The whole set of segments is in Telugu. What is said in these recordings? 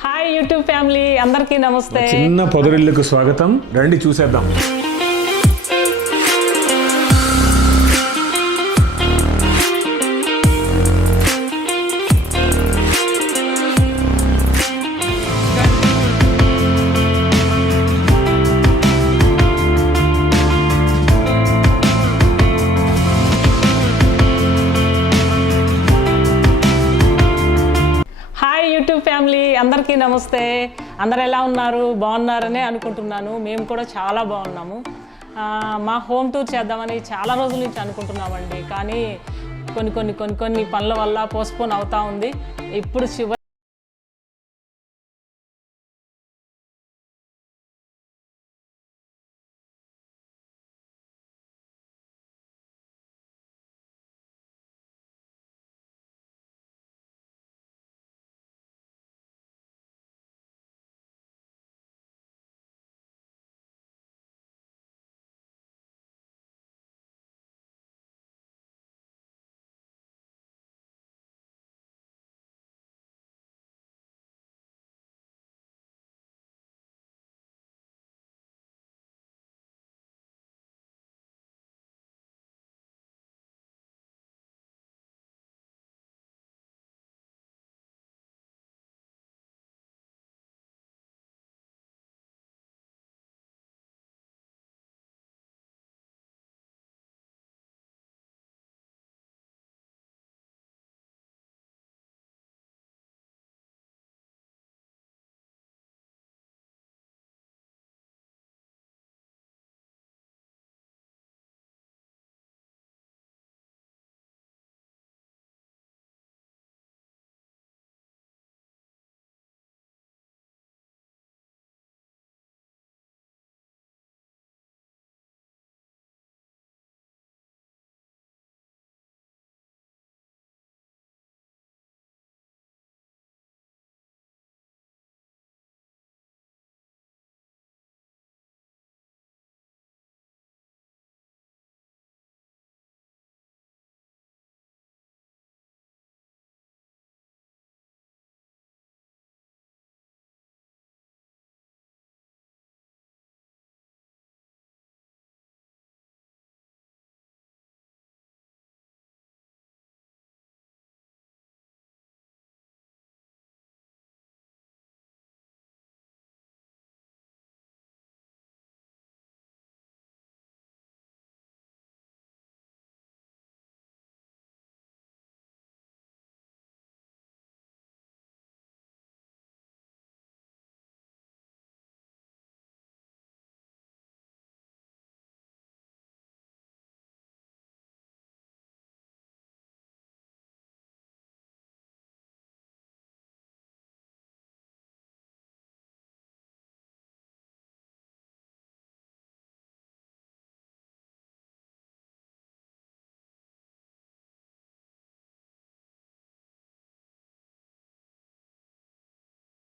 హాయ్ యూట్యూబ్ ఫ్యామిలీ అందరికీ నమస్తే. చిన్న పొదరిల్లుకు స్వాగతం. రండి చూసేద్దాం. నమస్తే. అందరు ఎలా ఉన్నారు? బాగున్నారనే అనుకుంటున్నాను. మేము కూడా చాలా బాగున్నాము. ఆ, మా హోమ్ టూర్ చేద్దామని చాలా రోజుల నుంచి అనుకుంటున్నామండి. కానీ కొన్ని కొన్ని కొన్ని కొన్ని పనుల వల్ల పోస్ట్పోన్ అవుతా ఉంది. ఇప్పుడు చివరి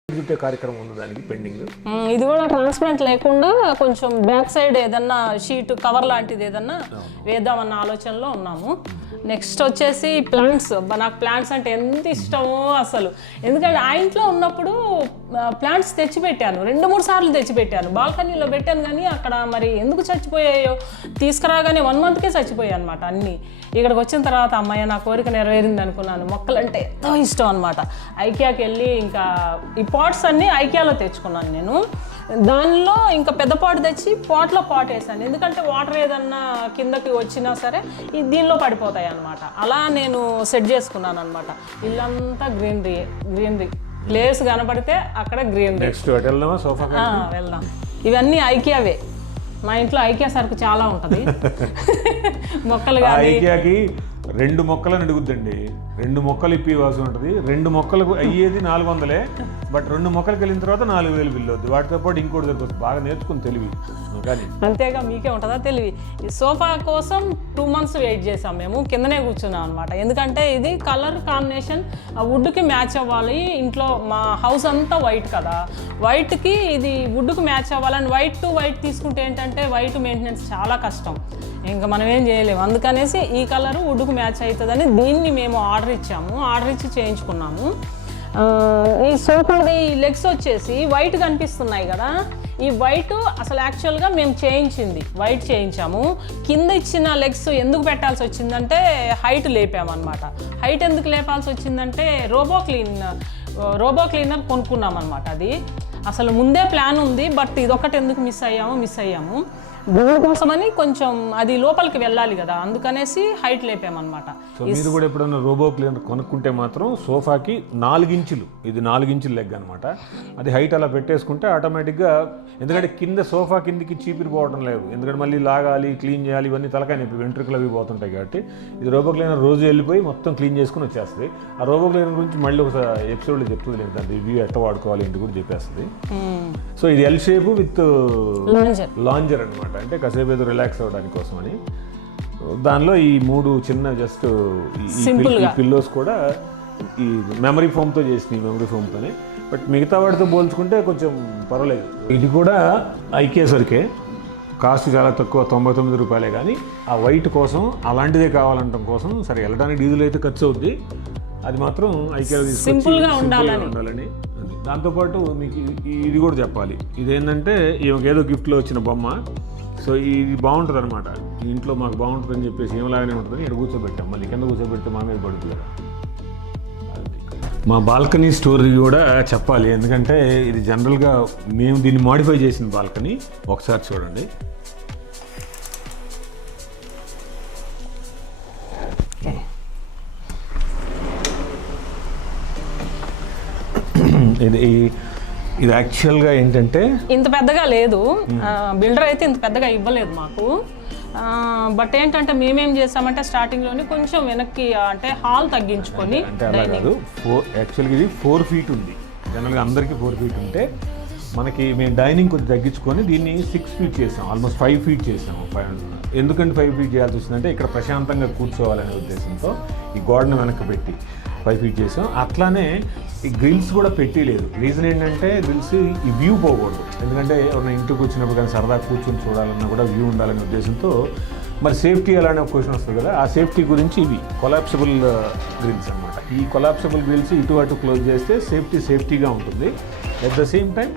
చుట్టే కార్యక్రమం ఉంది దానికి పెండింగ్ ఇది కూడా ట్రాన్స్పరెంట్ లేకుండా కొంచెం బ్యాక్ సైడ్ ఏదన్నా షీట్ కవర్ లాంటిది ఏదన్నా వేద్దామన్న ఆలోచనలో ఉన్నాము. నెక్స్ట్ వచ్చేసి ప్లాంట్స్. నాకు ప్లాంట్స్ అంటే ఎంత ఇష్టమో అసలు. ఎందుకంటే ఆ ఇంట్లో ఉన్నప్పుడు ప్లాంట్స్ తెచ్చిపెట్టాను. రెండు మూడు సార్లు తెచ్చిపెట్టాను. బాల్కనీలో పెట్టాను కానీ అక్కడ మరి ఎందుకు చచ్చిపోయాయో తీసుకురాగానే వన్ మంత్కే చచ్చిపోయాయి అనమాట అన్నీ. ఇక్కడికి వచ్చిన తర్వాత అమ్మాయి నా కోరిక నెరవేరింది అనుకున్నాను. మొక్కలంటే ఎంతో ఇష్టం అనమాట ఐకియాకి వెళ్ళి ఇంకా ఈ పాట్స్ అన్నీ ఐకియాలో తెచ్చుకున్నాను నేను. దానిలో ఇంకా పెద్ద పాట్ తెచ్చి పాట్లో పాట్ వేసాను ఎందుకంటే వాటర్ ఏదన్నా కిందకి వచ్చినా సరే ఈ దీనిలో పడిపోతాయి అనమాట అలా నేను సెట్ చేసుకున్నాను అనమాట ఇల్లంతా గ్రీనరీ గ్రీనరీ. ప్లేస్ కనపడితే అక్కడ గ్రీనరీ. వెళ్దాం. ఇవన్నీ ఐకియావే. మా ఇంట్లో ఐకియా సరుకు చాలా ఉంటుంది. మొక్కలు కానీ ఐకియాకి రెండు మొక్కలని అడుగుద్దండి. రెండు మొక్కలు ఇప్పి ఉంటుంది. రెండు మొక్కలకు అయ్యేది నాలుగు వందలే బట్ రెండు మొక్కలకు వెళ్ళిన తర్వాత నాలుగు వేలు బిల్లు అవుద్ది. వాటితో పాటు ఇంకోటి దొరుకుతుంది. బాగా నేర్చుకుని తెలివి. కానీ. అంతేగా మీకే ఉంటుందా తెలివి? ఈ సోఫా కోసం టూ మంత్స్ వెయిట్ చేసాం మేము. కిందనే కూర్చున్నాం అనమాట ఎందుకంటే ఇది కలర్ కాంబినేషన్ ఆ వుడ్కి మ్యాచ్ అవ్వాలి. ఇంట్లో మా హౌస్ అంతా వైట్ కదా. వైట్కి ఇది వుడ్కి మ్యాచ్ అవ్వాలని వైట్ టు వైట్ తీసుకుంటే ఏంటంటే వైట్ మెయింటెనెన్స్ చాలా కష్టం. ఇంకా మనం ఏం చేయలేము. అందుకనేసి ఈ కలరు వుడ్కు మ్యాచ్ అవుతుందని దీన్ని మేము ఆర్డర్ ఇచ్చాము. ఆర్డర్ ఇచ్చి చేయించుకున్నాము. ఈ సోఫాది లెగ్స్ వచ్చేసి వైట్ కనిపిస్తున్నాయి కదా. ఈ వైట్ అసలు యాక్చువల్గా మేము చేయించింది. వైట్ చేయించాము. కింద ఇచ్చిన లెగ్స్ ఎందుకు పెట్టాల్సి వచ్చిందంటే హైట్ లేపామన్నమాట. హైట్ ఎందుకు లేపాల్సి వచ్చిందంటే రోబో క్లీన్ రోబో క్లీనర్ కొనుక్కున్నాం అనమాట అది. అసలు ముందే ప్లాన్ ఉంది బట్ ఇదొకటి ఎందుకు మిస్ అయ్యాము మిస్ అయ్యాము. దానికోసమని కొంచెం అది లోపలికి వెళ్ళాలి కదా అందుకనేసి హైట్ లేపామన్నమాట. సో మీరు కూడా ఎప్పుడైనా రోబో క్లీనర్ కొనుక్కుంటే మాత్రం సోఫాకి నాలుగించులు ఇది నాలుగించులు లెగ్ అనమాట అది హైట్ అలా పెట్టేసుకుంటే ఆటోమేటిక్గా ఎందుకంటే కింద సోఫా కిందికి చీపిరి పోవడం లేదు. ఎందుకంటే మళ్ళీ లాగాలి క్లీన్ చేయాలి ఇవన్నీ తలకాయ నొప్పి వెంట్రుకలు అవి పోతుంటాయి కాబట్టి ఇది రోబో క్లీనర్ రోజు వెళ్ళిపోయి మొత్తం క్లీన్ చేసుకుని వచ్చేస్తుంది. ఆ రోబో క్లీనర్ గురించి మళ్ళీ ఒక ఎపిసోడ్లో చెప్తుంది లేదు దాని రివ్యూ ఎట్ట వాడుకోవాలి ఏంటి కూడా చెప్పేస్తుంది. సో ఇది L shape with lounger lounger అనమాట అంటే కాసేపు ఏదో రిలాక్స్ అవ్వడానికి కోసమని. దానిలో ఈ మూడు చిన్న జస్ట్. పిల్లోస్ కూడా ఈ మెమరీ ఫోమ్తో చేసినాయి మెమరీ ఫోమ్తోనే బట్ మిగతా వాటితో పోల్చుకుంటే కొంచెం పర్వాలేదు. ఇది కూడా ఐకే సరికే. కాస్ట్ చాలా తక్కువ తొంభై తొమ్మిది రూపాయలే కానీ ఆ వైట్ కోసం అలాంటిదే కావాలంటాం కోసం సరే వెళ్ళడానికి డీజిల్ అయితే ఖర్చు అవుద్ది. అది మాత్రం ఐకే Simple గా ఉండాలని. దాంతోపాటు మీకు ఇది కూడా చెప్పాలి. ఇదేంటంటే ఈమెకి ఏదో గిఫ్ట్లో వచ్చిన బొమ్మ. సో ఇది బాగుంటుంది అనమాట ఇంట్లో మాకు బాగుంటుంది అని చెప్పేసి ఏమలాగానే ఉంటుందని ఇక్కడ కూర్చోబెట్టాం. మళ్ళీ కింద కూర్చోబెడితే మా మీద పడుతుంది కదా. మా బాల్కనీ స్టోరీ కూడా చెప్పాలి. ఎందుకంటే ఇది జనరల్గా మేము దీన్ని మాడిఫై చేసిన బాల్కనీ. ఒకసారి చూడండి. ఇది ఇది యాక్చువల్గా ఏంటంటే ఇంత పెద్దగా లేదు. బిల్డర్ అయితే ఇంత పెద్దగా ఇవ్వలేదు మాకు. బట్ ఏంటంటే మేమేం చేసామంటే స్టార్టింగ్లోనే కొంచెం వెనక్కి అంటే హాల్ తగ్గించుకొని అంటే అలా కాదు. ఫోర్ యాక్చువల్గా ఇది ఫోర్ ఫీట్ ఉంది. జనరల్గా అందరికీ ఫోర్ ఫీట్ ఉంటే మనకి మేము డైనింగ్ కొద్దిగా తగ్గించుకొని దీన్ని సిక్స్ ఫీట్ చేసాం. ఆల్మోస్ట్ ఫైవ్ ఫీట్ చేసాము ఫైవ్ ఎందుకంటే ఫైవ్ ఫీట్ చేయాల్సి వచ్చిందంటే ఇక్కడ ప్రశాంతంగా కూర్చోవాలనే ఉద్దేశంతో ఈ గోడను వెనక్కి పెట్టి ఫైవ్ ఫీట్ చేసాం. అట్లానే ఈ గ్రిల్స్ కూడా పెట్టలేదు రీజన్ ఏంటంటే గ్రిల్స్ ఈ వ్యూ పోకూడదు. ఎందుకంటే ఎవరైనా ఇంటికి వచ్చినప్పుడు కానీ సరదా కూర్చొని చూడాలన్నా కూడా వ్యూ ఉండాలనే ఉద్దేశంతో మరి సేఫ్టీ అలానే ఒక క్వశ్చన్ వస్తుంది కదా ఆ సేఫ్టీ గురించి ఇవి కొలాప్సిబుల్ గ్రిల్స్ అన్నమాట. ఈ కొలాప్సిబుల్ గ్రిల్స్ ఇటు అటు క్లోజ్ చేస్తే సేఫ్టీ సేఫ్టీగా ఉంటుంది. అట్ ద సేమ్ టైం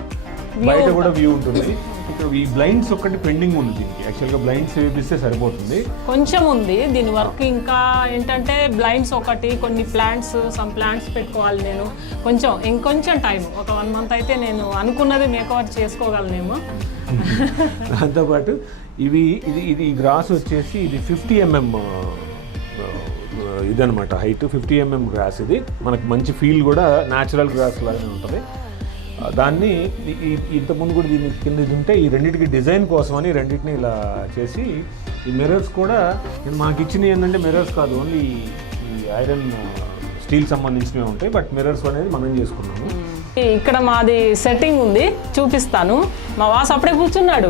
బయట కూడా వ్యూ ఉంటుంది. ఇక్కడ ఈ బ్లైండ్స్ ఒక్కటి పెండింగ్ ఉంది దీనికి. యాక్చువల్గా బ్లైండ్స్ వేపిస్తే సరిపోతుంది. కొంచెం ఉంది దీని వర్క్ ఇంకా ఏంటంటే బ్లైండ్స్ ఒకటి కొన్ని ప్లాంట్స్ సమ్ ప్లాంట్స్ పెట్టుకోవాలి నేను. కొంచెం ఇంకొంచెం టైం ఒక వన్ మంత్ అయితే నేను అనుకున్నది మేకవర్ చేసుకోగలనేమో దాంతోపాటు ఇవి ఇది ఇది గ్రాస్ వచ్చేసి ఇది ఫిఫ్టీ ఎంఎం ఇదనమాట హైట్ ఫిఫ్టీ ఎంఎం గ్రాస్ ఇది. మనకు మంచి ఫీల్ కూడా న్యాచురల్ గ్రాస్ లాగానే ఉంటుంది. దాన్ని ఇంతకుముందు కూడా దీని కింద ఇది ఉంటే ఈ రెండింటికి డిజైన్ కోసమని రెండింటిని ఇలా చేసి ఈ మిర్రర్స్ కూడా నేను మాకు ఇచ్చినవి ఏంటంటే మిర్రర్స్ కాదు ఓన్లీ ఈ ఐరన్ స్టీల్ సంబంధించినవి ఉంటాయి బట్ మిర్రర్స్ అనేది మనం చేసుకున్నాము? ఇక్కడ మాది సెట్టింగ్ ఉంది చూపిస్తాను. మా వాస్ అప్పుడే కూర్చున్నాడు.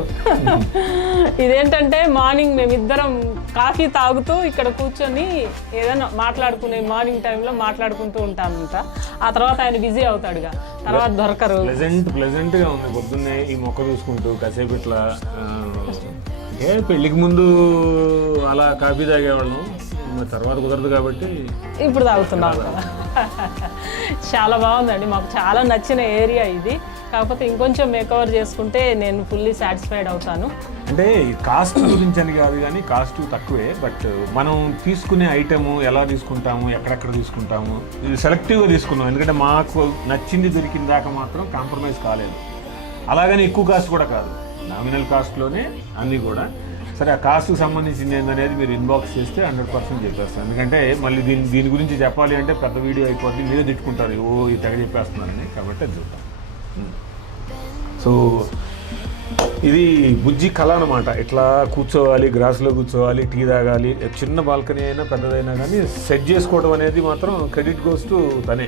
ఇదేంటంటే మార్నింగ్ మేమిద్దరం కాఫీ తాగుతూ ఇక్కడ కూర్చొని ఏదైనా మాట్లాడుకునే మార్నింగ్ టైంలో మాట్లాడుకుంటూ ఉంటామంట. ఆ తర్వాత ఆయన బిజీ అవుతాడుగా. తర్వాత దొరకరు. ప్లెజెంట్ ప్లెజెంట్గా ఉంది. పొద్దున్నే ఈ మొక్క చూసుకుంటూ కాసేపు ఇట్లా ఏ పెళ్ళికి ముందు అలా కాఫీ తాగేవాళ్ళం. తర్వాత కుదరదు కాబట్టి ఇప్పుడు తాగుతున్నాం. కదా చాలా బాగుందండి. మాకు చాలా నచ్చిన ఏరియా ఇది. కాకపోతే ఇంకొంచెం మేకవర్ చేసుకుంటే నేను ఫుల్లీ సాటిస్ఫైడ్ అవుతాను. అంటే కాస్ట్ గురించి అని కాదు కానీ కాస్ట్ తక్కువే. బట్ మనం తీసుకునే ఐటమ్ ఎలా తీసుకుంటాము ఎక్కడెక్కడ తీసుకుంటాము సెలెక్టివ్గా తీసుకున్నాం. ఎందుకంటే మాకు నచ్చింది దొరికిన దాకా మాత్రం కాంప్రమైజ్ కాలేదు. అలాగని ఎక్కువ కాస్ట్ కూడా కాదు. నామినల్ కాస్ట్లోనే అన్నీ కూడా. సరే ఆ కాస్ట్కి సంబంధించింది ఏందనేది మీరు ఇన్బాక్స్ చేస్తే హండ్రెడ్ పర్సెంట్ చెప్పేస్తాను ఎందుకంటే మళ్ళీ దీని దీని గురించి చెప్పాలి అంటే పెద్ద వీడియో అయిపోతుంది మీరే తిట్టుకుంటారు. ఓ ఇది తెగ చెప్పేస్తున్నారని కాబట్టి అది చూద్దాం సో ఇది బుజ్జి కళ అనమాట ఇట్లా కూర్చోవాలి గ్రాస్లో కూర్చోవాలి టీ తాగాలి చిన్న బాల్కనీ అయినా పెద్దదైనా కానీ సెట్ చేసుకోవడం అనేది మాత్రం క్రెడిట్ గోస్ టు తనే.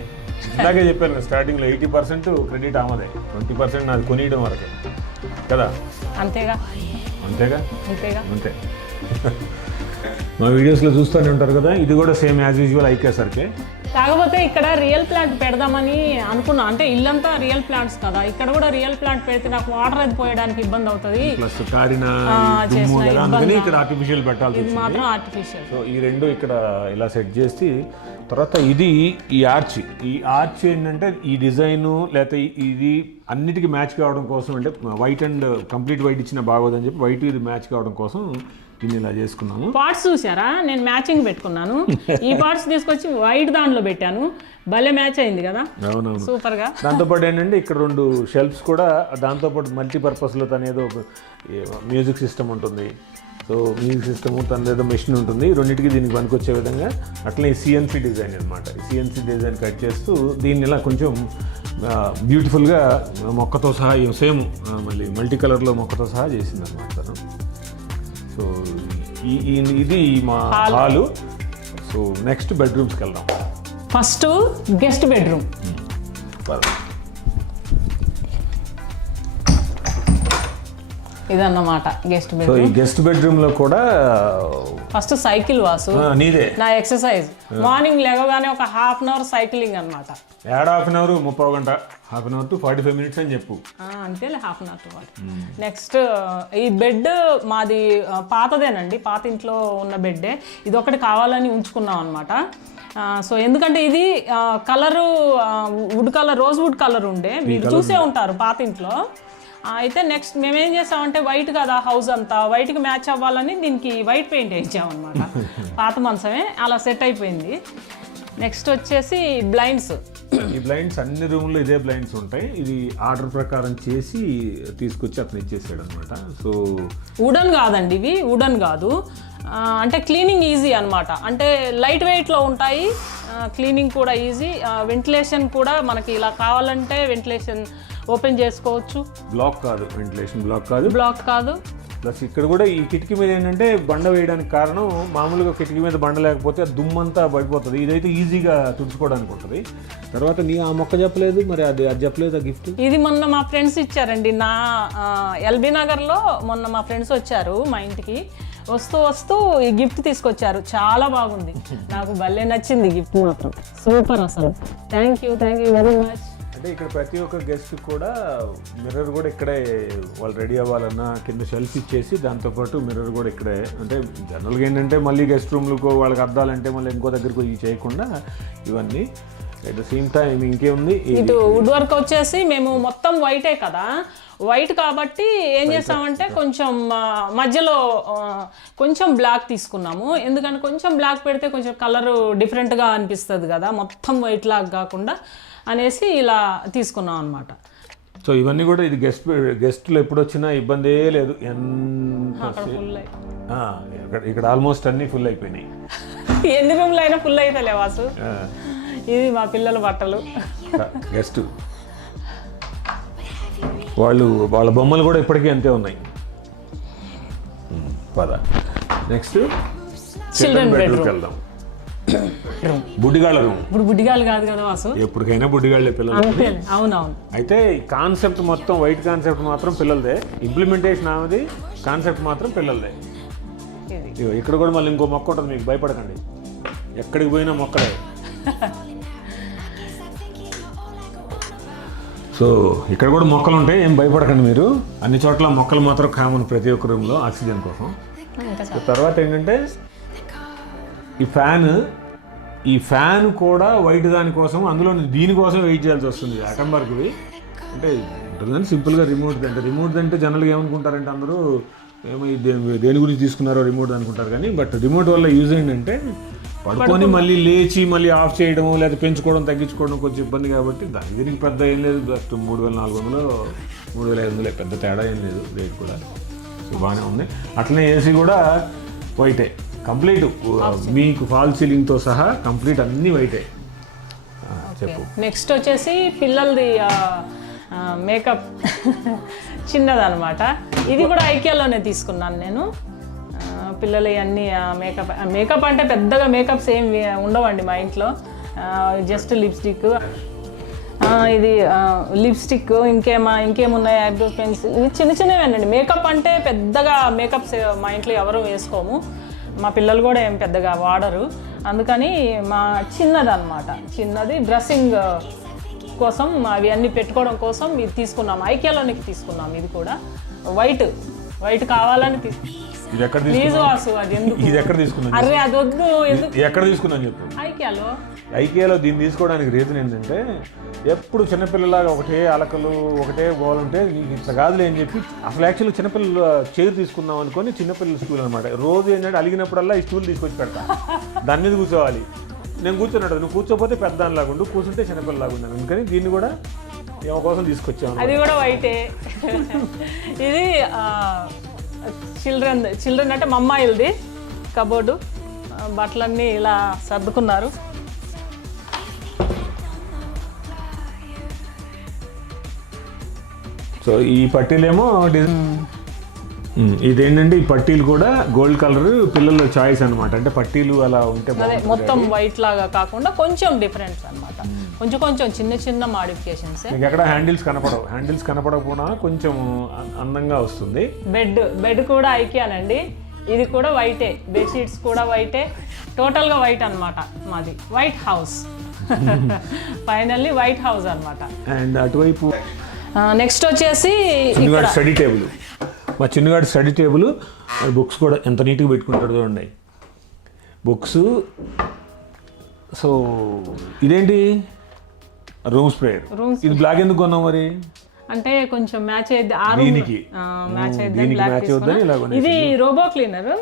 ఇందాకే చెప్పాను స్టార్టింగ్లో ఎయిటీ పర్సెంట్ క్రెడిట్ ఆమదే. ట్వంటీ పర్సెంట్ నాది కొనియడం వరకే. కదా? అంతేగా. అంతేగా? అంతే. మా వీడియోస్లో చూస్తూనే ఉంటారు కదా ఇది కూడా సేమ్ యాజ్ యూజువల్ ఐకే సర్కే. కాకపోతే ఇక్కడ రియల్ ప్లాంట్ పెడదామని అనుకున్నా. అంటే ఇల్లంతా రియల్ ప్లాంట్స్ కదా. ఇక్కడ కూడా రియల్ ప్లాంట్ పెడితే నాకు వాటర్ అది పోయడానికి ఇబ్బంది అవుతుంది. ప్లస్ కారిన దుమ్ము కదా. అందుకని ఇక్కడ ఆర్టిఫిషియల్ పెట్టాల్సి ఇది వచ్చింది. మాత్రం ఆర్టిఫిషియల్ సో ఈ రెండు ఇక్కడ ఇలా సెట్ చేసి తర్వాత ఇది ఈ ఆర్చ్ ఈ ఆర్చ్ ఏంటంటే ఈ డిజైన్ లేకపోతే ఇది అన్నిటికీ మ్యాచ్ కావడం కోసం అంటే వైట్ అండ్ కంప్లీట్ వైట్ ఇచ్చిన బాగోదని చెప్పి వైట్ ఇది మ్యాచ్ కావడం కోసం దీన్ని ఇలా చేసుకున్నాము. పార్ట్స్ చూసారా నేను మ్యాచింగ్ పెట్టుకున్నాను. ఈ పార్ట్స్ తీసుకొచ్చి వైట్ దాంట్లో పెట్టాను. భలే మ్యాచ్ అయింది కదా? అవునవును. సూపర్గా దాంతోపాటు ఏంటంటే ఇక్కడ రెండు షెల్ఫ్స్ కూడా దాంతోపాటు మల్టీపర్పస్లో తన ఏదో ఒక మ్యూజిక్ సిస్టమ్ ఉంటుంది. సో మ్యూజిక్ సిస్టమ్ తన ఏదో మెషిన్ ఉంటుంది. రెండింటికి దీనికి పనికొచ్చే విధంగా అట్లనే సిఎన్సి డిజైన్ అనమాట సిఎన్సి డిజైన్ కట్ చేస్తూ దీన్ని ఇలా కొంచెం బ్యూటిఫుల్గా మొక్కతో సహా సేమ్ మళ్ళీ మల్టీ కలర్లో మొక్కతో సహా చేసింది అనమాట సో ఈ ఈ- ఇది మా హాలు. సో నెక్స్ట్ బెడ్రూమ్స్కి వెళ్దాం ఫస్ట్ గెస్ట్ బెడ్రూమ్. ఇదన్నమాట గెస్ట్ సో బెడ్రూమ్. ఈ గెస్ట్ బెడ్రూమ్లో కూడా ఫస్ట్ సైకిల్ వాసు. నీదే. నా ఎక్సర్సైజ్. మార్నింగ్ లేవగానే ఒక హాఫ్ అన్ అవర్ సైక్లింగ్ అనమాట ఏడ హాఫ్ అన్ అవర్ ముప్పై గంట. Half an hour to forty five minutes అని చెప్పు. అంతేలే half an hour to next ఈ బెడ్ మాది పాతదేనండి పాత ఇంట్లో ఉన్న బెడ్డే. ఇది ఒకటి కావాలని ఉంచుకున్నాం అనమాట సో ఎందుకంటే ఇది colour wood colour rose wood colour ఉండే. మీరు చూసే ఉంటారు పాత ఇంట్లో. అయితే నెక్స్ట్ మేమేం చేసామంటే వైట్ కదా హౌస్ అంతా వైట్కి మ్యాచ్ అవ్వాలని దీనికి వైట్ పెయింట్ వేయించామన్నమాట. పాత మంచమే అలా సెట్ అయిపోయింది. నెక్స్ట్ వచ్చేసి బ్లైండ్స్ ఈ బ్లైండ్స్ అన్ని రూమ్లో ఇదే బ్లైండ్స్ ఉంటాయి. ఇది ఆర్డర్ ప్రకారం చేసి తీసుకొచ్చి అతను ఇచ్చేసాడు అనమాట సో వుడన్ కాదండి ఇవి వుడన్ కాదు. అంటే క్లీనింగ్ ఈజీ అన్నమాట. అంటే లైట్ వెయిట్లో ఉంటాయి. క్లీనింగ్ కూడా ఈజీ వెంటిలేషన్ కూడా మనకి ఇలా కావాలంటే వెంటిలేషన్ ఓపెన్ చేసుకోవచ్చు. బ్లాక్ కాదు వెంటిలేషన్ బ్లాక్ కాదు. బ్లాక్ కాదు. ప్లస్ ఇక్కడ కూడా ఈ కిటికీ మీద ఏంటంటే బండ వేయడానికి కారణం మామూలుగా కిటికీ మీద బండ లేకపోతే ఆ దుమ్మంతా పడిపోతుంది. ఇదైతే ఈజీగా తుడుచుకోవడానికి ఉంటుంది. తర్వాత నీ ఆ మొక్క చెప్పలేదు మరి అది అది చెప్పలేదు ఆ గిఫ్ట్? ఇది మొన్న మా ఫ్రెండ్స్ ఇచ్చారండి. నా ఎల్బీ నగర్లో మొన్న మా ఫ్రెండ్స్ వచ్చారు మా ఇంటికి. వస్తూ వస్తూ ఈ గిఫ్ట్ తీసుకొచ్చారు. చాలా బాగుంది. నాకు భలే నచ్చింది గిఫ్ట్ మాత్రం. సూపర్ అసలు. Thank you thank you very much అంటే ఇక్కడ ప్రతి ఒక్క గెస్ట్ కూడా మిర్రర్ కూడా ఇక్కడే వాళ్ళు రెడీ అవ్వాలన్నా కింద షెల్ఫ్ ఇచ్చేసి దాంతోపాటు మిర్రర్ కూడా ఇక్కడే. అంటే జనరల్గా ఏంటంటే మళ్ళీ గెస్ట్ రూమ్లకు వాళ్ళకి అద్దాలంటే మళ్ళీ ఇంకో దగ్గరకు ఇవి చేయకుండా ఇవన్నీ. అట్ ద సేమ్ టైం ఇంకేముంది? ఇటు వుడ్ వర్క్ వచ్చేసి మేము మొత్తం వైటే కదా. వైట్ కాబట్టి ఏం చేసామంటే కొంచెం మధ్యలో కొంచెం బ్లాక్ తీసుకున్నాము. ఎందుకంటే కొంచెం బ్లాక్ పెడితే కొంచెం కలర్ డిఫరెంట్గా అనిపిస్తుంది కదా. మొత్తం వైట్ లాగా కాకుండా అనేసి ఇలా తీసుకున్నాం అనమాట సో ఇవన్నీ కూడా ఇది గెస్ట్ గెస్ట్లు ఎప్పుడు వచ్చినా ఇబ్బందే లేదు. ఎంత అక్కడ ఫుల్ ఆ, ఇక్కడ ఆల్మోస్ట్ అన్నీ ఫుల్ అయిపోయినాయి. ఎన్ని రూమ్లు అయినా ఫుల్ అయితే లేవాసు ఇది మా పిల్లల బట్టలు. గెస్ట్ వాళ్ళు వాళ్ళ బొమ్మలు కూడా ఇప్పటికీ అంతే ఉన్నాయి. పద. నెక్స్ట్ చిల్డ్రన్ బెడ్రూమ్కి వెళ్దాం. బుడ్డిగాళ్ళ రూమ్ ఇప్పుడు బుడ్డిగాలు కాదు కదా వాసు? ఎప్పటికైనా బుడ్డిగాళ్ళే పిల్లలు. అంతే అవునవును. అయితే కాన్సెప్ట్ మొత్తం వైట్ కాన్సెప్ట్ మాత్రం పిల్లలదే. ఇంప్లిమెంటేషన్ ఆమెది కాన్సెప్ట్ మాత్రం పిల్లలదే. ఇక్కడ కూడా మళ్ళీ ఇంకో మొక్క ఉంటుంది మీకు భయపడకండి. ఎక్కడికి పోయినా మొక్కలే. సో ఇక్కడ కూడా మొక్కలు ఉంటాయి ఏం భయపడకండి మీరు. అన్ని చోట్ల మొక్కలు మాత్రం కామన్ ప్రతి ఒక్క రూమ్లో ఆక్సిజన్ కోసం. తర్వాత ఏంటంటే ఈ ఫ్యాన్ ఈ ఫ్యాన్ కూడా వైట్ దానికోసం అందులో దీనికోసం వెయిట్ చేయాల్సి వస్తుంది అటంబర్గ్వి అంటే ఉంటుందని సింపుల్గా రిమోట్ అంటే రిమోట్ అంటే జనరల్గా ఏమనుకుంటారంటే అందరూ ఏమో దేని గురించి తీసుకున్నారో రిమోట్ అనుకుంటారు కానీ బట్ రిమోట్ వల్ల యూజ్ ఏంటంటే పడుకొని మళ్ళీ లేచి మళ్ళీ ఆఫ్ చేయడం లేదా పెంచుకోవడం తగ్గించుకోవడం కొంచెం ఇబ్బంది కాబట్టి దాని దీనికి పెద్ద ఏం లేదు. జస్ట్ మూడు వేల నాలుగు వందలు మూడు వేల ఐదు వందలే పెద్ద తేడా ఏం లేదు రేట్ కూడా. సో బాగానే ఉంది. అట్లనే ఏసీ కూడా వైటే. కంప్లీట్ మీకు ఫాల్ సీలింగ్తో సహా కంప్లీట్ అన్నీ వైటే. చెప్పు. నెక్స్ట్ వచ్చేసి పిల్లలది మేకప్. చిన్నదనమాట ఇది కూడా ఐకియాలోనే తీసుకున్నాను నేను. పిల్లలు అన్ని మేకప్ మేకప్ అంటే పెద్దగా మేకప్స్ ఏం ఉండవండి మా ఇంట్లో. Just lipstick. ఇది లిప్స్టిక్ ఇంకేమా ఇంకేమున్నాయి ఐబ్రో పెన్స్ ఇవి చిన్న చిన్నవేనండి మేకప్ అంటే పెద్దగా మేకప్స్ మా ఇంట్లో ఎవరు వేసుకోము. మా పిల్లలు కూడా ఏం పెద్దగా వాడరు. అందుకని మా చిన్నదన్నమాట. చిన్నది డ్రెస్సింగ్ కోసం అవి అన్నీ పెట్టుకోవడం కోసం ఇది తీసుకున్నాం. ఐక్యాలోనికి తీసుకున్నాం ఇది కూడా. వైట్ వైట్ కావాలని తీ- ఇది ఎక్కడ ఇది ఎక్కడ తీసుకున్నాను అరే అది వద్దు ఎందుకు? ఇది ఎక్కడ తీసుకున్నాను చెప్పు. ఐక్యాలో? ఐకేలో దీన్ని తీసుకోవడానికి రీజన్ ఏంటంటే ఎప్పుడు చిన్నపిల్లలాగా ఒకటే అలకలు ఒకటే గోల్ ఉంటే నీకు ఇట్లా కాదులే అని చెప్పి అసలు యాక్చువల్లీ చిన్నపిల్లలు చైర్ తీసుకుందాం అనుకొని చిన్నపిల్లల స్కూల్ అనమాట రోజు ఏంటంటే అలిగినప్పుడల్లా ఈ స్టూల్ తీసుకొచ్చి పెడతా. దాని మీద కూర్చోవాలి. నేను కూర్చున్నాడు నువ్వు కూర్చోపోతే పెద్ద దానిలాగా ఉండు కూర్చుంటే చిన్నపిల్లలాగా ఉన్నాను అందుకని దీన్ని కూడా కోసం తీసుకొచ్చాను అది కూడా వైటే. ఇది చిల్డ్రన్ చిల్డ్రన్ అంటే మా అమ్మాయిలది. కబోర్డు బట్టలన్నీ ఇలా సర్దుకున్నారు. సో ఈ పట్టీలేమో డిజైన్ ఇదేంటంటే ఈ పట్టీలు కూడా గోల్డ్ కలర్ పిల్లల చాయిస్ అన్నమాట. అంటే పట్టీలు అలా ఉంటే. మొత్తం వైట్ లాగా కాకుండా కొంచెం డిఫరెన్స్ అన్నమాట. కొంచెం కొంచెం చిన్న చిన్న మాడిఫికేషన్స్ ఎక్కడ హ్యాండిల్స్ కనపడవు. హ్యాండిల్స్ కనపడకపోయినా కొంచెం అందంగా వస్తుంది. బెడ్ బెడ్ కూడా ఐకియానండి ఇది కూడా వైటే బెడ్షీట్స్ కూడా వైటే టోటల్గా వైట్ అన్నమాట మాది. White house finally white house అన్నమాట. అండ్ అటువైపు నెక్స్ట్ వచ్చేసి స్టడీ టేబుల్ మా చిన్నగాడి స్టడీ టేబుల్ బుక్స్ కూడా ఎంత నీట్గా పెట్టుకుంటాడు చూడండి. బుక్స్ సో ఇదేంటి? Room sprayer. ఇది బ్లాక్ ఎందుకు కొన్నావు మరి? అంటే కొంచెం మ్యాచ్ అయ్యింది ఆ room- దీనికి. మ్యాచ్ అయ్యింది బ్లాక్. ఇది రోబో క్లీనర్.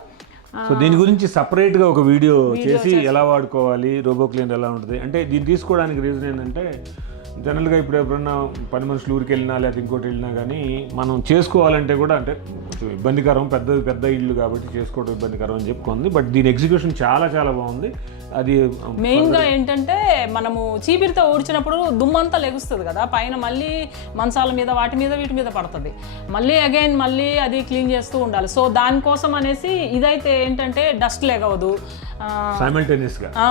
సో దీని గురించి సపరేట్గా ఒక వీడియో చేసి ఎలా వాడుకోవాలి రోబో క్లీనర్ ఎలా ఉంటుంది? అంటే దీన్ని తీసుకోవడానికి రీజన్ ఏంటంటే జనరల్గా ఇప్పుడు ఎప్పుడన్నా పని మనుషులు ఊరికి వెళ్ళినా లేకపోతే ఇంకోటి వెళ్ళినా కానీ మనం చేసుకోవాలంటే కూడా అంటే కొంచెం ఇబ్బందికరం. పెద్ద పెద్ద ఇల్లు కాబట్టి చేసుకోవడం ఇబ్బందికరం అని చెప్పుకుంది. బట్ దీని ఎగ్జిక్యూషన్ చాలా చాలా బాగుంది. అది మెయిన్గా ఏంటంటే మనము చీపిరితో ఊడ్చినప్పుడు దుమ్మంతా లెగుస్తుంది కదా. పైన మళ్ళీ మంచాల మీద వాటి మీద వీటి మీద పడుతుంది. మళ్ళీ అగైన్ మళ్ళీ అది క్లీన్ చేస్తూ ఉండాలి. సో దానికోసం అనేసి ఇదైతే ఏంటంటే డస్ట్ లెగవదు. ఆ,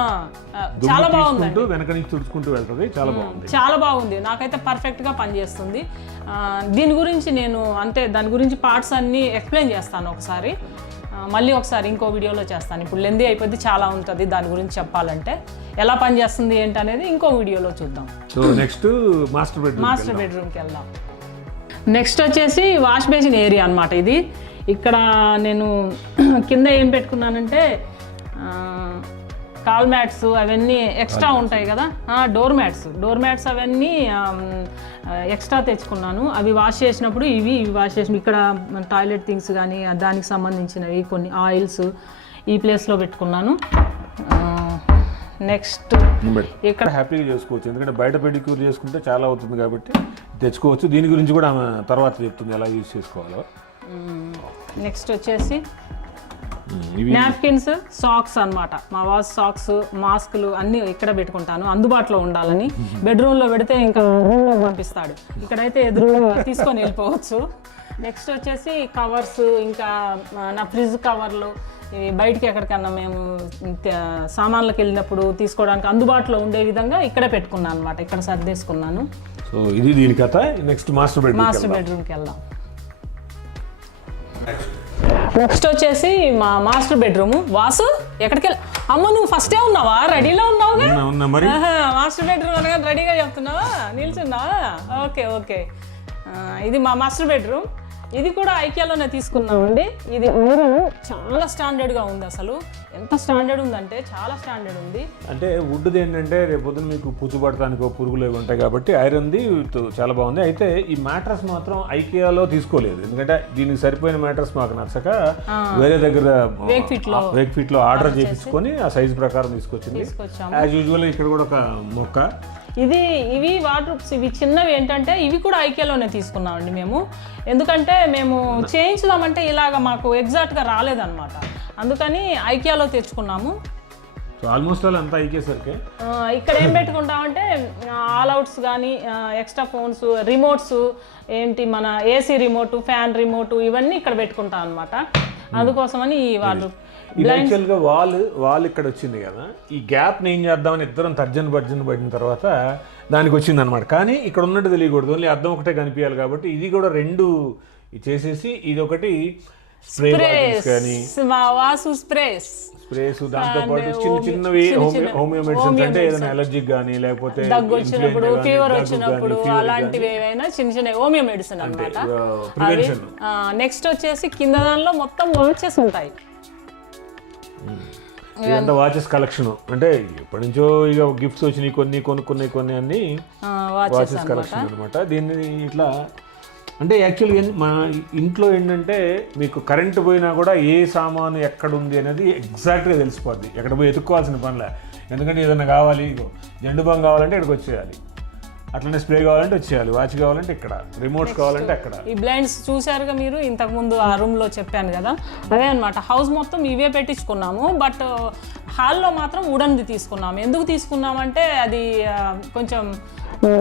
ఆ, చాలా బాగుంది వెనక నుంచి తుడుచుకుంటూ వెళ్తుంది చాలా బాగుంది. చాలా బాగుంది. నాకైతే పర్ఫెక్ట్గా పనిచేస్తుంది. ఆ, దీని గురించి నేను అంటే దాని గురించి పార్ట్స్ అన్నీ ఎక్స్ప్లెయిన్ చేస్తాను ఒకసారి. మళ్ళీ ఒకసారి ఇంకో వీడియోలో చేస్తాను. ఇప్పుడు లెంది అయిపోద్ది చాలా ఉంటుంది దాని గురించి చెప్పాలంటే. ఎలా పనిచేస్తుంది ఏంటి అనేది ఇంకో వీడియోలో చూద్దాం. So next master bedroom master బెడ్రూమ్కి వెళ్దాం. నెక్స్ట్ వచ్చేసి వాష్ బేసిన్ ఏరియా అన్నమాట ఇది. ఇక్కడ నేను కింద ఏం పెట్టుకున్నానంటే కాల్ మ్యాట్స్ అవన్నీ ఎక్స్ట్రా ఉంటాయి కదా? Door mats. డోర్ మ్యాట్స్ అవన్నీ ఎక్స్ట్రా తెచ్చుకున్నాను. అవి వాష్ చేసినప్పుడు ఇవి ఇవి వాష్ చేసి ఇక్కడ టాయిలెట్ థింగ్స్ కానీ దానికి సంబంధించినవి కొన్ని ఆయిల్స్ ఈ ప్లేస్లో పెట్టుకున్నాను. నెక్స్ట్ ఇక్కడ హ్యాపీగా చేసుకోవచ్చు. ఎందుకంటే బయట పెడిక్యూర్ చేసుకుంటే చాలా అవుతుంది కాబట్టి తెచ్చుకోవచ్చు. దీని గురించి కూడా ఆమె తర్వాత చెప్తుంది ఎలా యూజ్ చేసుకోవాలో. నెక్స్ట్ వచ్చేసి నాప్కిన్స్ సాక్స్ అన్నమాట. మా వాస్ సాక్స్ మాస్కులు అన్నీ ఇక్కడ పెట్టుకుంటాను. అందుబాటులో ఉండాలని. బెడ్రూమ్లో పెడితే ఇంకా రూమ్లో పంపిస్తాడు. ఇక్కడైతే ఎదురుగా తీసుకొని వెళ్ళిపోవచ్చు. నెక్స్ట్ వచ్చేసి కవర్స్ ఇంకా నా ఫ్రిడ్జ్ కవర్లు ఇవి బయటికి ఎక్కడికన్నా మేము సామాన్లకు వెళ్ళినప్పుడు తీసుకోవడానికి అందుబాటులో ఉండే విధంగా ఇక్కడే పెట్టుకున్నాను అనమాట ఇక్కడ సర్దేసుకున్నాను. సో ఇది దీని కథ. నెక్స్ట్ మాస్టర్ బెడ్రూమ్ మాస్టర్ బెడ్రూమ్కి వెళ్దాం. నెక్స్ట్ వచ్చేసి మా మాస్టర్ బెడ్రూమ్ వాసు ఎక్కడికి వెళ్ళి అమ్మ నువ్వు ఫస్టే ఉన్నావా? రెడీలో ఉన్నావుగా? ఉన్నా ఉన్నా మరి. మాస్టర్ బెడ్రూమ్ అనగా రెడీగా చెప్తున్నావా? నిల్చున్నావా? ఓకే ఓకే ఇది మా మాస్టర్ బెడ్రూమ్ ఇది కూడా ఐక్యాలోనే తీసుకున్నామండి. ఇది ఐరన్ చాలా స్టాండర్డ్గా ఉంది అసలు. ఎంత స్టాండర్డ్ ఉందంటే చాలా స్టాండర్డ్ ఉంది. అంటే వుడ్ది ఏంటంటే రేపు పొద్దున మీకు పుచ్చు పడటానికి పురుగులు ఇవి ఉంటాయి కాబట్టి ఐరన్ది చాలా బాగుంది. అయితే ఈ మ్యాట్రస్ మాత్రం ఐకియాలో తీసుకోలేదు. ఎందుకంటే దీనికి సరిపోయిన మ్యాట్రస్ మాకు నచ్చక వేరే దగ్గర వేక్ ఫిట్లో ఆర్డర్ చేయించుకొని ఆ సైజ్ ప్రకారం తీసుకొచ్చింది. యాజ్ యూజువల్ ఇక్కడ కూడా ఒక మొక్క. ఇది ఇవి వాటర్ ఇవి చిన్నవి ఏంటంటే ఇవి కూడా ఐకేలోనే తీసుకున్నామండి మేము. ఎందుకంటే మేము చేయించుదామంటే ఇలాగ మాకు ఎగ్జాక్ట్గా రాలేదన్నమాట. అందుకని ఐకియాలో తెచ్చుకున్నాము. ఆల్మోస్ట్ ఆల్ అంతా ఐకేసరికి ఆ, ఇక్కడ ఏం పెట్టుకుంటామంటే ఆల్ అవుట్స్ కానీ ఎక్స్ట్రా ఫోన్స్ రిమోట్స్ ఏంటి మన ఏసీ రిమోట్ ఫ్యాన్ రిమోట్ ఇవన్నీ ఇక్కడ పెట్టుకుంటాం అనమాట అందుకోసమని వాళ్ళు యాక్చువల్గా వాల్ వాల్ ఇక్కడ వచ్చింది కదా. ఈ గ్యాప్ని ఏం చేద్దామని ఇద్దరం తర్జన భర్జన పడిన తర్వాత దానికి వచ్చింది అనమాట కానీ ఇక్కడ ఉన్నట్టు తెలియకూడదు. ఓన్లీ అర్థం ఒకటే కనిపించాలి కాబట్టి ఇది కూడా రెండు చేసేసి ఇది ఒకటి స్ప్రే బాటిల్స్ కానీ వాసు స్ప్రేస్. స్ప్రేస్ దాంతో పాటు And చిన్న చిన్నవి చిన్న హోమియో మెడిసిన్స్ హోమియో అంటే ఏదైనా. అలర్జీ కానీ లేకపోతే దగ్గు వచ్చినప్పుడు ఫీవర్ వచ్చినప్పుడు అలాంటివి ఏవైనా చిన్న చిన్న హోమియో మెడిసిన్ ప్రివెన్షన్. నెక్స్ట్ వచ్చేసి కింద దానిలో మొత్తం వాచెస్ ఉంటాయి. ఇదంతా వాచెస్ కలెక్షన్. అంటే ఎప్పటి నుంచో ఇక గిఫ్ట్స్ వచ్చినాయి కొన్ని కొనుక్కున్నాయి కొన్ని అన్ని వాచెస్ కలెక్షన్ అనమాట దీన్ని ఇట్లా అంటే యాక్చువల్గా మా ఇంట్లో ఏంటంటే మీకు కరెంటు పోయినా కూడా ఏ సామాను ఎక్కడ ఉంది అనేది ఎగ్జాక్ట్గా తెలిసిపోద్ది. ఎక్కడ పోయి ఎత్తుక్కోవాల్సిన పనిలే ఎందుకంటే ఏదైనా కావాలి ఇగో జెండు కావాలంటే ఇక్కడికి వచ్చేయాలి. అట్లనే స్ప్రే కావాలంటే వచ్చేయాలి వాచ్ కావాలంటే ఇక్కడ రిమోట్స్ కావాలంటే అక్కడ. ఈ బ్లైండ్స్ చూశారుగా మీరు? ఇంతకు ముందు ఆ రూమ్లో చెప్పాను కదా. అదే అన్నమాట హౌస్ మొత్తం ఇవే పెట్టించుకున్నాము బట్ హాల్లో మాత్రం ఉడన్ది తీసుకున్నాము. ఎందుకు తీసుకున్నామంటే అది కొంచెం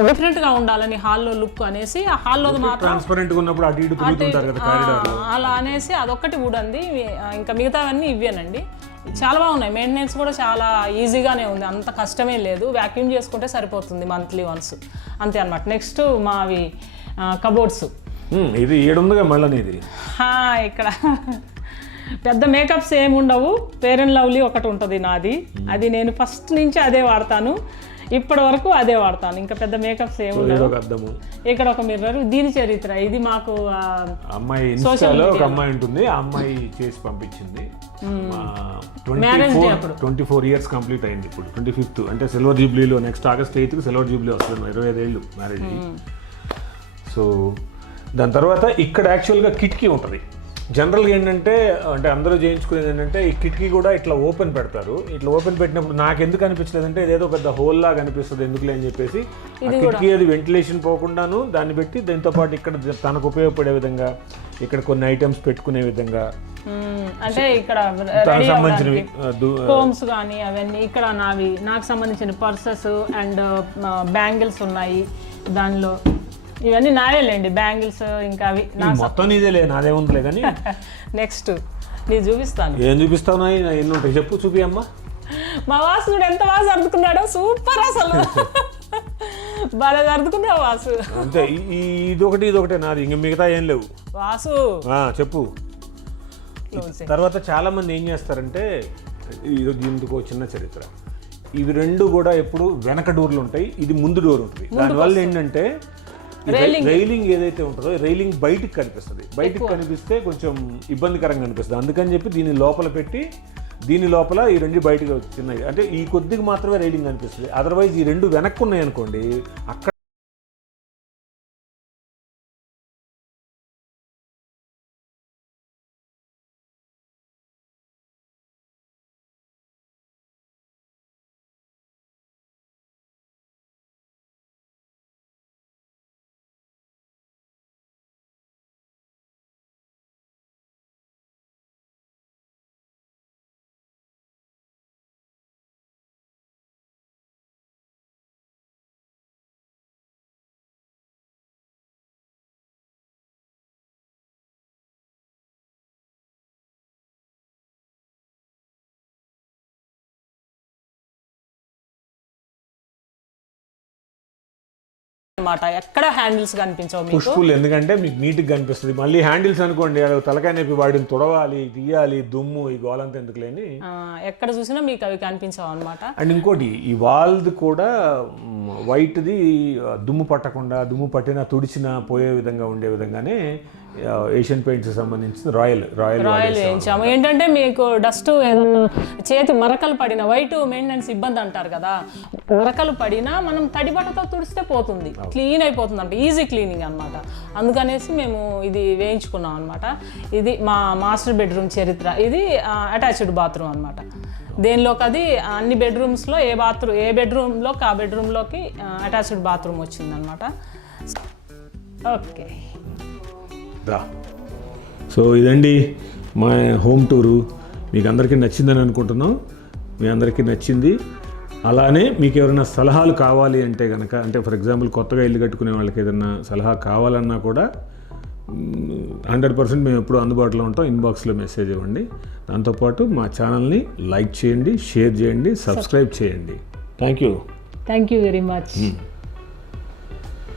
డిఫరెంట్గా ఉండాలని హాల్లో లుక్ అనేసి ఆ హాల్లో మాత్రం ట్రాన్స్పరెంట్గా ఉన్నప్పుడు అటు ఇటు తిరుగుతుంటారు కదా కారిడార్ ఆ, అలా అనేసి అదొక్కటి ఉడంది ఇంకా మిగతావన్నీ ఇవేనండి చాలా బాగున్నాయి. మెయింటెనెన్స్ కూడా చాలా ఈజీగానే ఉంది. అంత కష్టమే లేదు. వ్యాక్యూమ్ చేసుకుంటే సరిపోతుంది మంత్లీ వన్స్ అంతే అనమాట నెక్స్ట్ మావి కబోర్డ్స్ ఇది ఏడుందిగా మళ్ళీ ఇది ఇక్కడ. పెద్ద మేకప్స్ ఏమి ఉండవు. ఫేర్ అండ్ లవ్లీ ఒకటి ఉంటుంది నాది. అది నేను ఫస్ట్ నుంచి అదే వాడతాను. ఇప్పటి వరకు అదే వాడతాను. ఇంకా పెద్ద మేకప్స్ ఏమి ఉండవు. ఏదో ఒక అద్దము. ఇక్కడ ఒక మిర్రర్ దీని చరిత్ర. ఇది మాకు అమ్మాయి ఒక అమ్మాయి ఉంటుంది. ఆ అమ్మాయి చేసి పంపించింది. ట్వంటీ ఫోర్ ఇయర్స్ కంప్లీట్ అయింది ఇప్పుడు ట్వంటీ ఫిఫ్త్ అంటే సిల్వర్ జూబ్లీలో నెక్స్ట్ ఆగస్ట్ ఎయిత్కి సిల్వర్ జూబ్లీ వస్తుంది ఇరవై ఐదేళ్ళు మ్యారేజ్ సో దాని తర్వాత ఇక్కడ యాక్చువల్గా కిటికీ ఉంటుంది. జనరల్గా ఏంటంటే అంటే అందరూ చేయించుకునేది ఏంటంటే ఈ కిటికీ కూడా ఇట్లా ఓపెన్ పెడతారు. ఇట్లా ఓపెన్ పెట్టినప్పుడు నాకు ఎందుకు అనిపించలేదు అంటే ఇదేదో పెద్ద హోల్ లాగా అనిపిస్తుంది ఎందుకులే అని చెప్పేసి ఆ కిటికీ అది వెంటిలేషన్ పోకుండాను దాన్ని పెట్టి దీంతో పాటు ఇక్కడ తనకు ఉపయోగపడే విధంగా ఇక్కడ కొన్ని ఐటమ్స్ పెట్టుకునే విధంగా. అంటే ఇక్కడ సంబంధించినవి కోమ్స్ కానీ అవన్నీ ఇక్కడ నావి నాకు సంబంధించిన పర్సెస్ అండ్ బ్యాంగిల్స్ ఉన్నాయి దానిలో. ఇవన్నీ నావేలేండి బ్యాంగిల్స్ ఇంకా అవి ఈ మొత్తం నీదేలే నాదే ఉందిలే కానీ. నెక్స్ట్ నేను చూపిస్తాను. ఏం చూపిస్తావు? నా ఎన్ని ఉంటాయి చెప్పు చూపి అమ్మా. మా వాసు చూడు ఎంత బాగా సర్దుకున్నాడో సూపర్ అసలు. బాగా సర్దుకున్నావు వాసు. అంతే ఇది ఒకటి ఇది ఒకటే నాది ఇంక మిగతా ఏం లేవు. వాసు. చెప్పు. తర్వాత చాలా మంది ఏం చేస్తారంటే ఇది ఒక చిన్న చరిత్ర. ఇవి రెండు కూడా ఎప్పుడు వెనక డోర్లు ఉంటాయి ఇది ముందు డోర్ ఉంటుంది. దానివల్ల ఏంటంటే రైలింగ్ ఏదైతే ఉంటుందో రైలింగ్ బయటికి కనిపిస్తుంది. బయటికి కనిపిస్తే కొంచెం ఇబ్బందికరంగా అనిపిస్తుంది. అందుకని చెప్పి దీని లోపల పెట్టి దీని లోపల ఈ రెండు బయటకు చిన్నవి అంటే ఈ కొద్దిగా మాత్రమే రైలింగ్ కనిపిస్తుంది అదర్వైజ్ ఈ రెండు వెనక్కు ఉన్నాయి అనుకోండి అక్కడ అనమాట ఎక్కడ హ్యాండిల్స్ కనిపించవు మీకు? పుష్ఫుల్ ఎందుకంటే మీకు నీట్గా కనిపిస్తుంది. మళ్ళీ హ్యాండిల్స్ అనుకోండి అది తలకాయ నొప్పి వాడిని తుడవాలి తీయాలి దుమ్ము ఈ గోలంతా ఎందుకు లేని? ఆ, ఎక్కడ చూసినా మీకు అవి కనిపించవు అనమాట అండ్ ఇంకోటి ఈ వాల్ది కూడా వైట్ది దుమ్ము పట్టకుండా దుమ్ము పట్టినా తుడిచినా పోయే విధంగా ఉండే విధంగానే ఏషియన్ పెయింట్స్ సంబంధించిన రాయల్ రాయల్ ఆయిల్ వేయించాము ఏంటంటే మీకు డస్ట్ ఏదన్నా చేతి మరకలు పడిన వైట్ మెయింటెనెన్స్ ఇబ్బంది అంటారు కదా. మరకలు పడినా మనం తడి బట్టతో తుడిస్తే పోతుంది. క్లీన్ అయిపోతుంది అంటే ఈజీ క్లీనింగ్ అనమాట అందుకనేసి మేము ఇది వేయించుకున్నాం అనమాట ఇది మా మాస్టర్ బెడ్రూమ్ చరిత్ర. ఇది అటాచ్డ్ బాత్రూమ్ అనమాట దేనిలోకి అది? అన్ని బెడ్రూమ్స్లో ఏ బాత్రూమ్ ఏ బెడ్రూమ్లోకి ఆ బెడ్రూమ్లోకి అటాచ్డ్ బాత్రూమ్ వచ్చిందనమాట ఓకే రా సో ఇదండి మా హోమ్ టూరు. మీకు అందరికీ నచ్చిందని అనుకుంటున్నాం. మీ అందరికీ నచ్చింది. అలానే మీకు ఎవరైనా సలహాలు కావాలి అంటే కనుక అంటే ఫర్ ఎగ్జాంపుల్ కొత్తగా ఇల్లు కట్టుకునే వాళ్ళకి ఏదైనా సలహా కావాలన్నా కూడా హండ్రెడ్ పర్సెంట్ మేము ఎప్పుడు అందుబాటులో ఉంటాం. ఇన్బాక్స్లో మెసేజ్ ఇవ్వండి. దాంతోపాటు మా ఛానల్ని లైక్ చేయండి షేర్ చేయండి సబ్స్క్రైబ్ చేయండి. Thank you. Thank you very much.